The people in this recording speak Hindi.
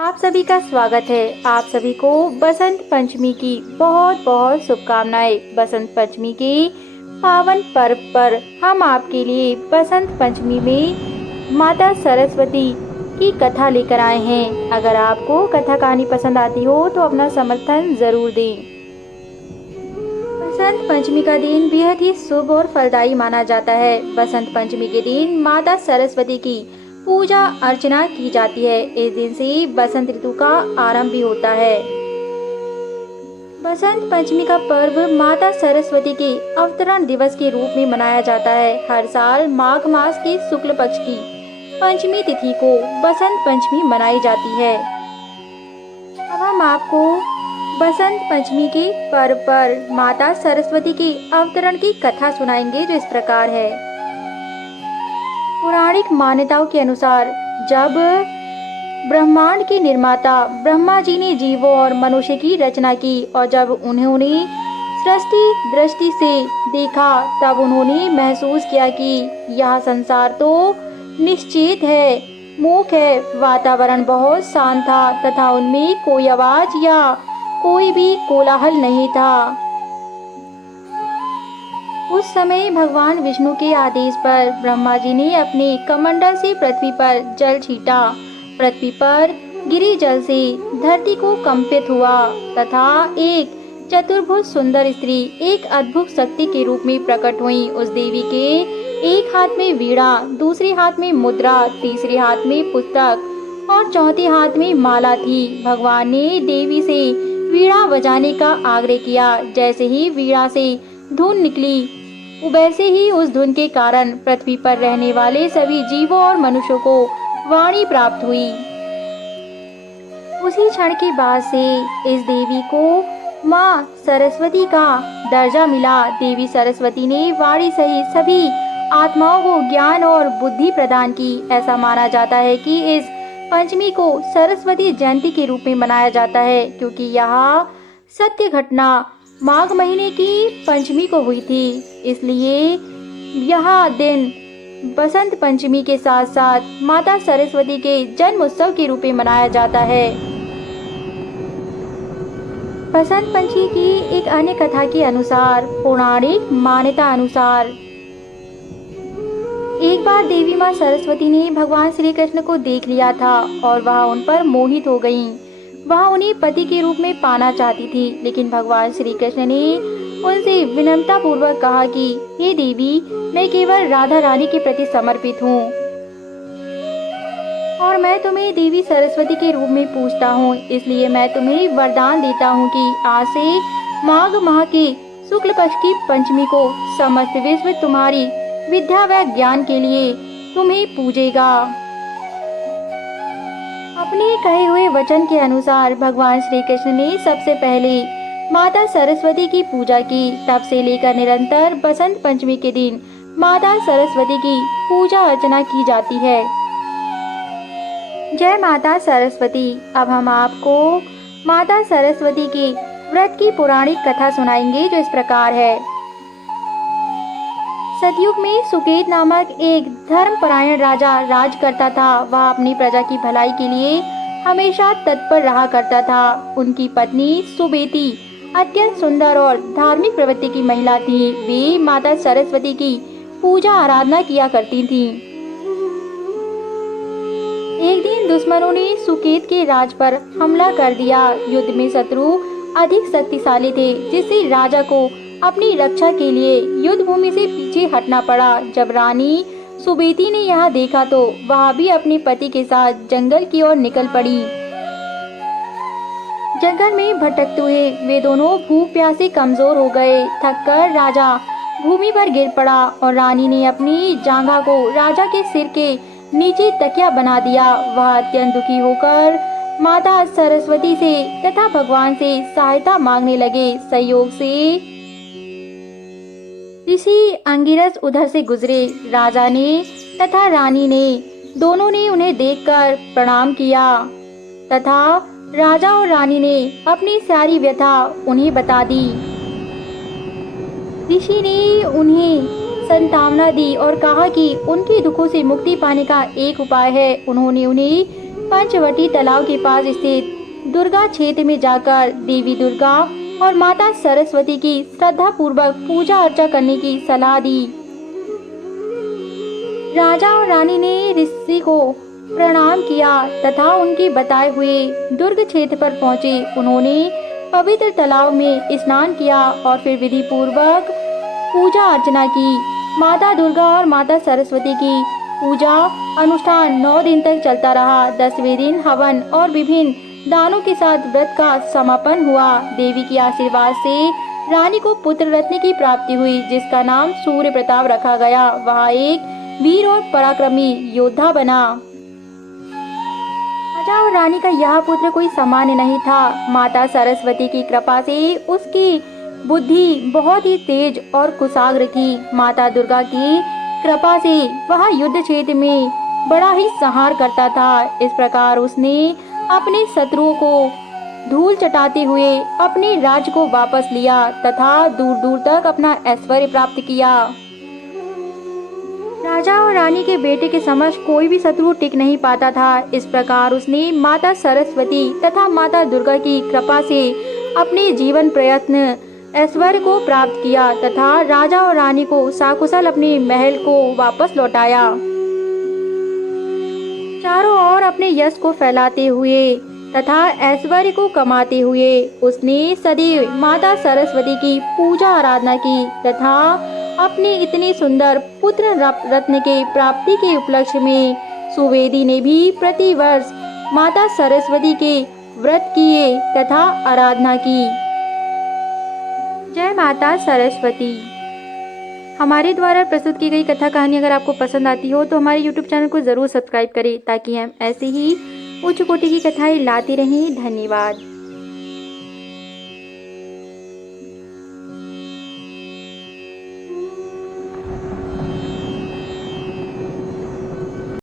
आप सभी का स्वागत है। आप सभी को बसंत पंचमी की बहुत बहुत शुभकामनाएं। बसंत पंचमी के पावन पर्व पर हम आपके लिए बसंत पंचमी में माता सरस्वती की कथा लेकर आए हैं। अगर आपको कथा कहानी पसंद आती हो तो अपना समर्थन जरूर दें। बसंत पंचमी का दिन बेहद ही शुभ और फलदायी माना जाता है। बसंत पंचमी के दिन माता सरस्वती की पूजा अर्चना की जाती है। इस दिन से बसंत ऋतु का आरंभ भी होता है। बसंत पंचमी का पर्व माता सरस्वती के अवतरण दिवस के रूप में मनाया जाता है। हर साल माघ मास के शुक्ल पक्ष की पंचमी तिथि को बसंत पंचमी मनाई जाती है। अब हम आपको बसंत पंचमी के पर्व पर माता सरस्वती के अवतरण की कथा सुनाएंगे, जो इस प्रकार है। पौराणिक मान्यताओं के अनुसार जब ब्रह्मांड के निर्माता ब्रह्मा जी ने जीवों और मनुष्य की रचना की और जब उन्होंने सृष्टि दृष्टि से देखा, तब उन्होंने महसूस किया कि यह संसार तो निश्चित है, मूक है। वातावरण बहुत शांत था तथा उनमें कोई आवाज या कोई भी कोलाहल नहीं था। उस समय भगवान विष्णु के आदेश पर ब्रह्मा जी ने अपने कमंडल से पृथ्वी पर जल छीटा। पृथ्वी पर गिरे जल से धरती को कंपित हुआ तथा एक चतुर्भुज सुंदर स्त्री एक अद्भुत शक्ति के रूप में प्रकट हुई। उस देवी के एक हाथ में वीणा, दूसरे हाथ में मुद्रा, तीसरे हाथ में पुस्तक और चौथे हाथ में माला थी। भगवान ने देवी से वीणा बजाने का आग्रह किया। जैसे ही वीणा से धुन निकली, वैसे ही उस धुन के कारण पृथ्वी पर रहने वाले सभी जीवों और मनुष्यों को वाणी प्राप्त हुई। उसी क्षण के बाद से इस देवी को माँ सरस्वती का दर्जा मिला। देवी सरस्वती ने वाणी सहित सभी आत्माओं को ज्ञान और बुद्धि प्रदान की। ऐसा माना जाता है कि इस पंचमी को सरस्वती जयंती के रूप में मनाया जाता है, क्योंकि यह सत्य घटना माघ महीने की पंचमी को हुई थी। इसलिए यह दिन बसंत पंचमी के साथ साथ माता सरस्वती के जन्म उत्सव के रूप में मनाया जाता है। बसंत पंचमी की एक अन्य कथा के अनुसार, पौराणिक मान्यता अनुसार, एक बार देवी माँ सरस्वती ने भगवान श्री कृष्ण को देख लिया था और वह उन पर मोहित हो गईं। वह उन्हें पति के रूप में पाना चाहती थी, लेकिन भगवान श्री कृष्ण ने उनसे विनम्रता पूर्वक कहा कि हे देवी, मैं केवल राधा रानी के प्रति समर्पित हूँ और मैं तुम्हें देवी सरस्वती के रूप में पूजता हूँ। इसलिए मैं तुम्हें वरदान देता हूँ कि आज से माघ माह के शुक्ल पक्ष की पंचमी को समस्त विश्व तुम्हारी विद्या व ज्ञान के लिए तुम्हें पूजेगा। अपने कहे हुए वचन के अनुसार भगवान श्री कृष्ण ने सबसे पहले माता सरस्वती की पूजा की। तब से लेकर निरंतर बसंत पंचमी के दिन माता सरस्वती की पूजा अर्चना की जाती है। जय माता सरस्वती। अब हम आपको माता सरस्वती के व्रत की पौराणिक कथा सुनाएंगे, जो इस प्रकार है। सतयुग में सुकेत नामक एक धर्मपरायण राजा राज करता था। वह अपनी प्रजा की भलाई के लिए हमेशा तत्पर रहा करता था। उनकी पत्नी सुबेती अत्यंत सुंदर और धार्मिक प्रवृत्ति की महिला थी। वे माता सरस्वती की पूजा आराधना किया करती थीं। एक दिन दुश्मनों ने सुकेत के राज पर हमला कर दिया। युद्ध में शत्रु अधिक शक्तिशाली थे, जिससे राजा को अपनी रक्षा के लिए युद्ध भूमि से पीछे हटना पड़ा। जब रानी सुबेती ने यह देखा तो वह भी अपने पति के साथ जंगल की ओर निकल पड़ी। जंगल में भटकते हुए वे दोनों भूख प्यास से कमजोर हो गए। थककर राजा भूमि पर गिर पड़ा और रानी ने अपनी जांघा को राजा के सिर के नीचे तकिया बना दिया। वह अत्यंत दुखी होकर माता सरस्वती से तथा भगवान से सहायता मांगने लगे। संयोग से ऋषि अंगिरस उधर से गुजरे। राजा ने तथा रानी ने दोनों ने उन्हें देखकर प्रणाम किया तथा राजा और रानी ने अपनी सारी व्यथा उन्हें बता दी। ऋषि ने उन्हें सांत्वना दी और कहा कि उनके दुखों से मुक्ति पाने का एक उपाय है। उन्होंने उन्हें पंचवटी तालाब के पास स्थित दुर्गा क्षेत्र में जाकर देवी दुर्गा और माता सरस्वती की श्रद्धा पूर्वक पूजा अर्चा करने की सलाह दी। राजा और रानी ने ऋषि को प्रणाम किया तथा उनके बताए हुए दुर्ग क्षेत्र पर पहुंचे। उन्होंने पवित्र तालाब में स्नान किया और फिर विधि पूर्वक पूजा अर्चना की। माता दुर्गा और माता सरस्वती की पूजा अनुष्ठान 9 दिन तक चलता रहा। 10वें दिन हवन और विभिन्न दानों के साथ व्रत का समापन हुआ। देवी के आशीर्वाद से रानी को पुत्र रत्न की प्राप्ति हुई, जिसका नाम सूर्य प्रताप रखा गया। वह एक वीर और पराक्रमी योद्धा बना। राजा और रानी का यह पुत्र कोई सामान्य नहीं था। माता सरस्वती की कृपा से उसकी बुद्धि बहुत ही तेज और कुशाग्र थी। माता दुर्गा की कृपा से वह युद्ध क्षेत्र में बड़ा ही संहार करता था। इस प्रकार उसने अपने शत्रुओं को धूल चटाते हुए अपने राज्य को वापस लिया तथा दूर दूर तक अपना ऐश्वर्य प्राप्त किया। राजा और रानी के बेटे के समक्ष कोई भी शत्रु टिक नहीं पाता था। इस प्रकार उसने माता सरस्वती तथा माता दुर्गा की कृपा से अपने जीवन प्रयत्न ऐश्वर्य को प्राप्त किया तथा राजा और रानी को सकुशल अपने महल को वापस लौटाया। चारों ओर अपने यश को फैलाते हुए तथा ऐश्वर्य को कमाते हुए उसने सदैव माता सरस्वती की पूजा आराधना की तथा अपने इतने सुंदर पुत्र रत्न के प्राप्ति के उपलक्ष्य में सुवेदी ने भी प्रतिवर्ष माता सरस्वती के व्रत किए तथा आराधना की। जय माता सरस्वती। हमारे द्वारा प्रस्तुत की गई कथा कहानी अगर आपको पसंद आती हो तो हमारे YouTube चैनल को ज़रूर सब्सक्राइब करें ताकि हम ऐसे ही उच्च कोटि की कथाएं लाते रहें। धन्यवाद।